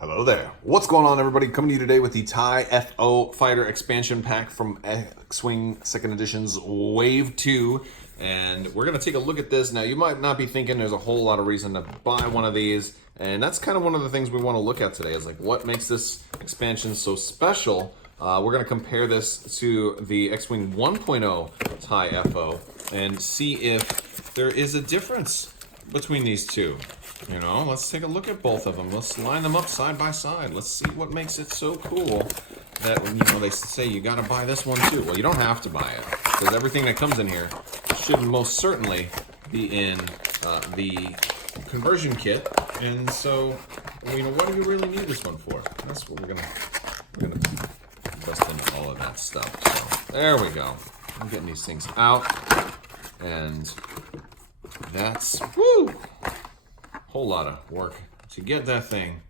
Hello there. What's going on, everybody? Coming to you today with the TIE FO Fighter Expansion Pack from X-Wing 2nd Edition's Wave 2. And we're going to take a look at this. Now, you might not be thinking there's a whole lot of reason to buy one of these. And that's kind of one of the things we want to look at today is like what makes this expansion so special. We're going to compare this to the X-Wing 1.0 TIE FO and see if there is a difference between these two. You know, let's take a look at both of them. Let's line them up side by side. Let's see what makes it so cool that, you know, they say you got to buy this one too. Well, you don't have to buy it because everything that comes in here should most certainly be in the conversion kit. And so, you know, what do you really need this one for? That's what we're gonna bust into all of that stuff. So there we go. I'm getting these things out, and that's woo. Whole lot of work to get that thing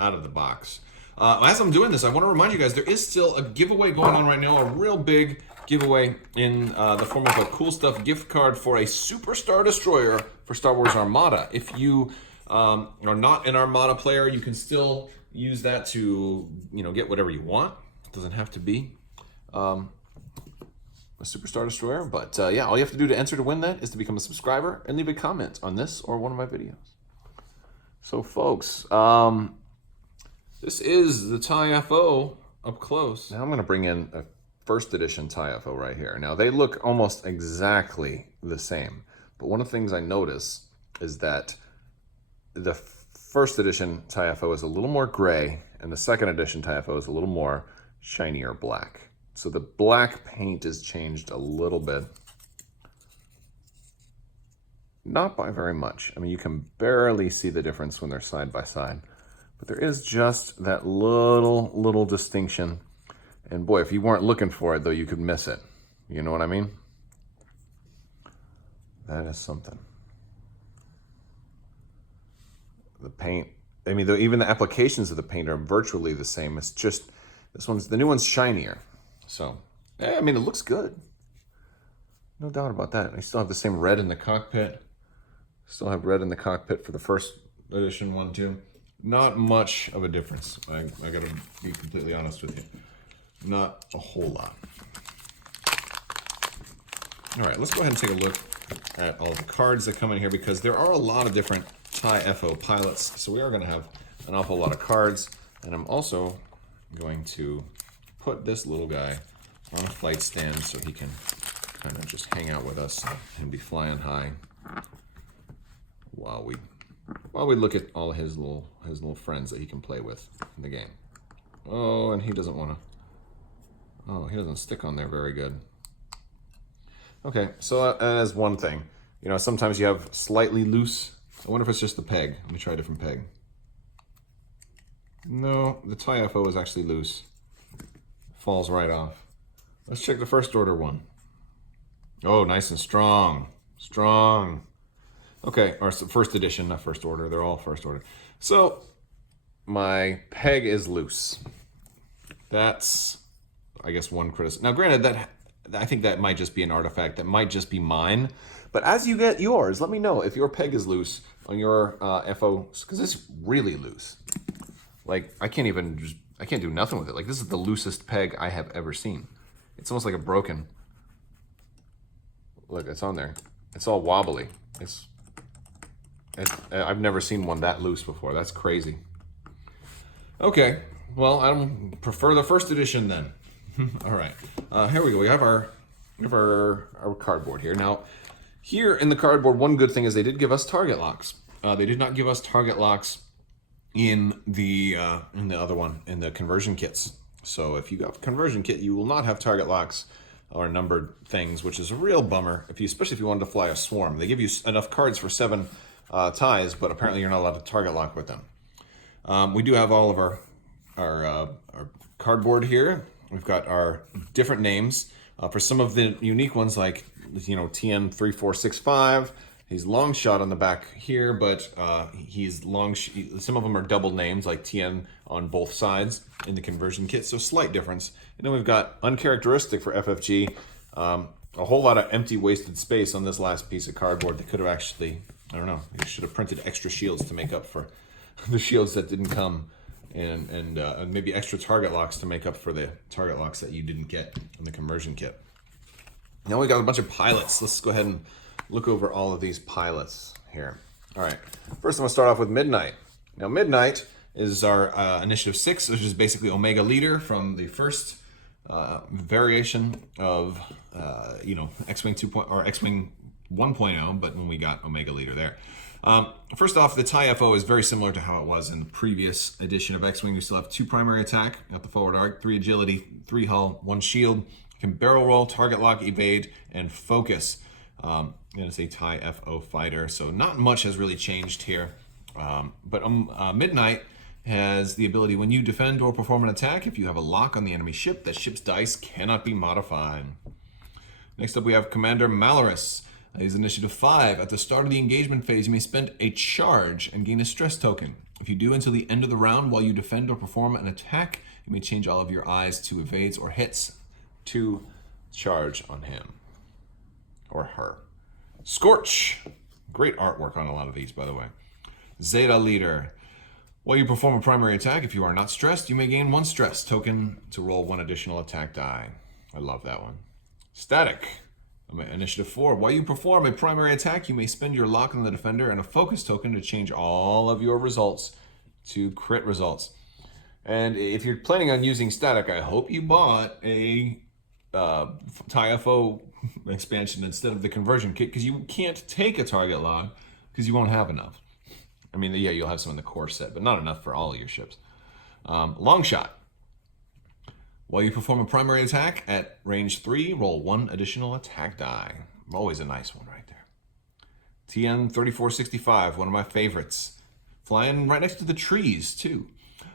out of the box. As I'm doing this, I want to remind you guys there is still a giveaway going on right now, a real big giveaway in the form of a cool stuff gift card for a Super Star Destroyer for Star Wars Armada. If you are not an Armada player, you can still use that to, you know, get whatever you want. It doesn't have to be a Super Star Destroyer, but yeah, all you have to do to enter to win that is to become a subscriber and leave a comment on this or one of my videos. So folks, this is the TIE FO up close. Now I'm going to bring in a first edition TIE FO right here. Now they look almost exactly the same, but one of the things I notice is that the first edition TIE FO is a little more gray and the second edition TIE FO is a little more shinier black. So the black paint is changed a little bit. Not by very much. I mean, you can barely see the difference when they're side by side. But there is just that little distinction. And boy, if you weren't looking for it, though, you could miss it. You know what I mean? That is something. The paint, I mean, even the applications of the paint are virtually the same. It's just, the new one's shinier. So, yeah, I mean, it looks good. No doubt about that. I still have the same red in the cockpit. Still have red in the cockpit for the first edition one too. Not much of a difference. I gotta be completely honest with you. Not a whole lot. All right, let's go ahead and take a look at all the cards that come in here because there are a lot of different TIE FO pilots. So we are gonna have an awful lot of cards. And I'm also going to put this little guy on a flight stand so he can kind of just hang out with us and be flying high while we look at all his little friends that he can play with in the game. Oh, and he doesn't want to. Oh, he doesn't stick on there very good. Okay, so that is one thing. You know, sometimes you have slightly loose. I wonder if it's just the peg. Let me try a different peg. No, the TIE FO is actually loose. Falls right off. Let's check the first order one. Oh, nice and strong. Strong. Okay, or first edition, not first order. They're all first order. So, my peg is loose. That's, I guess, one criticism. Now, granted, that I think that might just be an artifact. That might just be mine. But as you get yours, let me know if your peg is loose on your FOs, because it's really loose. Like, I can't do nothing with it. Like, this is the loosest peg I have ever seen. It's almost like a broken. Look, it's on there. It's all wobbly. I've never seen one that loose before. That's crazy. Okay, well, I prefer the first edition then. All right, here we go. We have our cardboard here. Now, here in the cardboard, one good thing is they did give us target locks. They did not give us target locks in the other one, in the conversion kits. So if you got a conversion kit, you will not have target locks or numbered things, which is a real bummer. Especially if you wanted to fly a swarm, they give you enough cards for 7 ties, but apparently you're not allowed to target lock with them. We do have all of our cardboard here. We've got our different names for some of the unique ones, like, you know, TN3465. He's long shot on the back here, but he's long. Some of them are double names, like TN on both sides in the conversion kit, so slight difference. And then we've got uncharacteristic for FFG. A whole lot of empty, wasted space on this last piece of cardboard. They could have actually, I don't know, they should have printed extra shields to make up for the shields that didn't come and maybe extra target locks to make up for the target locks that you didn't get in the conversion kit. Now we got a bunch of pilots. Let's go ahead and look over all of these pilots here. All right, first I'm gonna start off with Midnight. Now Midnight is our Initiative 6, which is basically Omega Leader from the first variation of X-Wing 2. Or X-Wing 1.0, but when we got Omega Leader there. First off, the TIE FO is very similar to how it was in the previous edition of X-Wing. We still have 2 primary attack at the forward arc, 3 agility, 3 hull, 1 shield. You can barrel roll, target lock, evade, and focus. And it's a TIE FO fighter, so not much has really changed here. But Midnight has the ability, when you defend or perform an attack, if you have a lock on the enemy ship, that ship's dice cannot be modified. Next up we have Commander Mallory. He's Initiative 5. At the start of the engagement phase, you may spend a charge and gain a stress token. If you do until the end of the round while you defend or perform an attack, you may change all of your eyes to evades or hits to charge on him or her. Scorch. Great artwork on a lot of these, by the way. Zeta Leader. While you perform a primary attack, if you are not stressed, you may gain 1 stress token to roll 1 additional attack die. I love that one. Static. Initiative 4. While you perform a primary attack, you may spend your lock on the defender and a focus token to change all of your results to crit results. And if you're planning on using static, I hope you bought a TIE FO expansion instead of the conversion kit, because you can't take a target lock because you won't have enough. I mean, yeah, you'll have some in the core set, but not enough for all of your ships. Long shot. While you perform a primary attack at range 3, roll 1 additional attack die. Always a nice one right there. TN-3465, one of my favorites. Flying right next to the trees, too.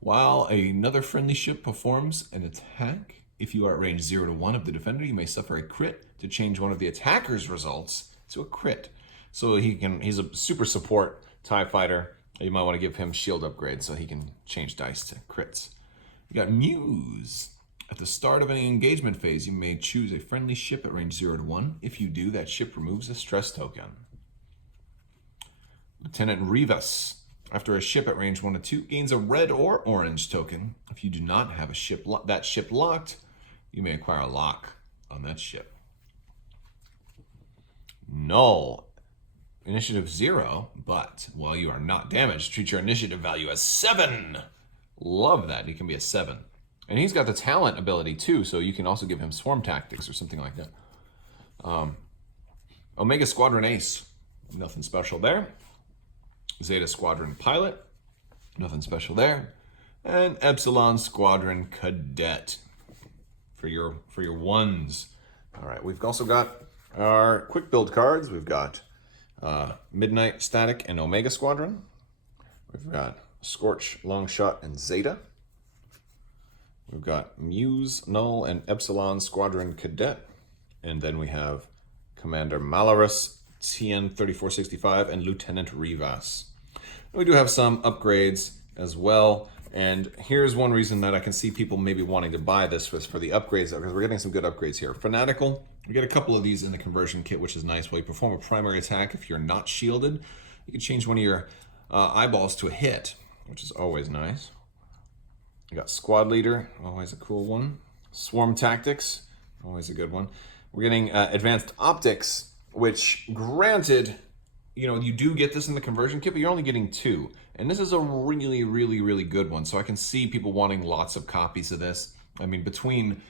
While another friendly ship performs an attack, if you are at range 0 to 1 of the defender, you may suffer a crit to change one of the attacker's results to a crit. So he's a super support TIE fighter. You might want to give him shield upgrades so he can change dice to crits. You got Muse. At the start of any engagement phase, you may choose a friendly ship at range 0 to 1. If you do, that ship removes a stress token. Lieutenant Rivas. After a ship at range 1 to 2 gains a red or orange token. If you do not have a ship that ship locked, you may acquire a lock on that ship. Null. Initiative 0, but while you are not damaged, treat your initiative value as 7. Love that. He can be a 7. And he's got the talent ability too, so you can also give him swarm tactics or something like that. Omega Squadron Ace, nothing special there. Zeta Squadron Pilot, nothing special there. And Epsilon Squadron Cadet for your ones. All right, we've also got our quick build cards. We've got Midnight, Static, and Omega Squadron. We've got Scorch, Longshot, and Zeta. We've got Muse, Null, and Epsilon Squadron Cadet. And then we have Commander Mallory, TN-3465, and Lieutenant Rivas. We do have some upgrades as well. And here's one reason that I can see people maybe wanting to buy this was for the upgrades, because we're getting some good upgrades here. Fanatical, we get a couple of these in the conversion kit, which is nice. While you perform a primary attack, if you're not shielded, you can change one of your eyeballs to a hit, which is always nice. You got Squad Leader, always a cool one. Swarm Tactics, always a good one. We're getting Advanced Optics, which granted, you do get this in the conversion kit, but you're only getting 2. And this is a really, really, really good one. So I can see people wanting lots of copies of this. I mean, between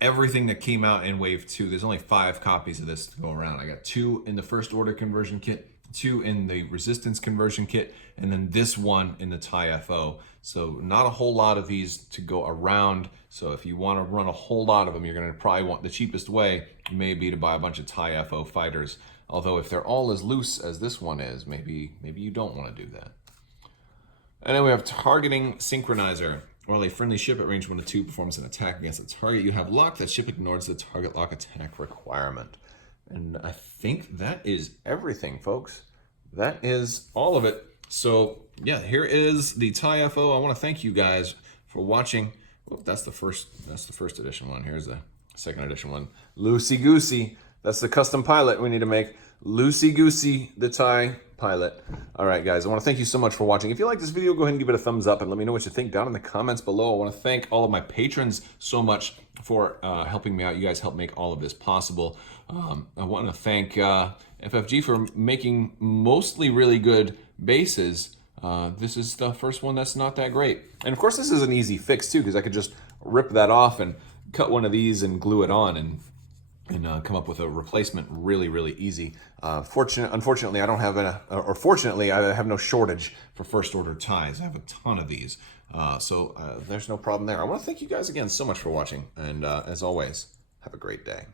everything that came out in Wave 2, there's only 5 copies of this to go around. I got 2 in the First Order conversion kit, 2 in the Resistance conversion kit, and then this one in the TIE FO. So not a whole lot of these to go around. So if you want to run a whole lot of them, you're going to probably want the cheapest way may be to buy a bunch of TIE FO fighters. Although if they're all as loose as this one is, maybe you don't want to do that. And then we have Targeting Synchronizer. While a friendly ship at range 1 to 2 performs an attack against a target you have locked, that ship ignores the target lock attack requirement. And I think that is everything, folks. That is all of it. So yeah, here is the TIE FO. I want to thank you guys for watching. Oh, that's the first edition one. Here's the second edition one. Loosey goosey. That's the custom pilot we need to make. loosey-goosey, the tie pilot. All right, guys, I want to thank you so much for watching. If you like this video, go ahead and give it a thumbs up and let me know what you think down in the comments below. I want to thank all of my patrons so much for helping me out. You guys help make all of this possible. I want to thank FFG for making mostly really good bases. This is the first one that's not that great. And of course, this is an easy fix too, because I could just rip that off and cut one of these and glue it on and come up with a replacement really, really easy. Unfortunately, I don't have fortunately, I have no shortage for first order ties. I have a ton of these. So there's no problem there. I want to thank you guys again so much for watching. And as always, have a great day.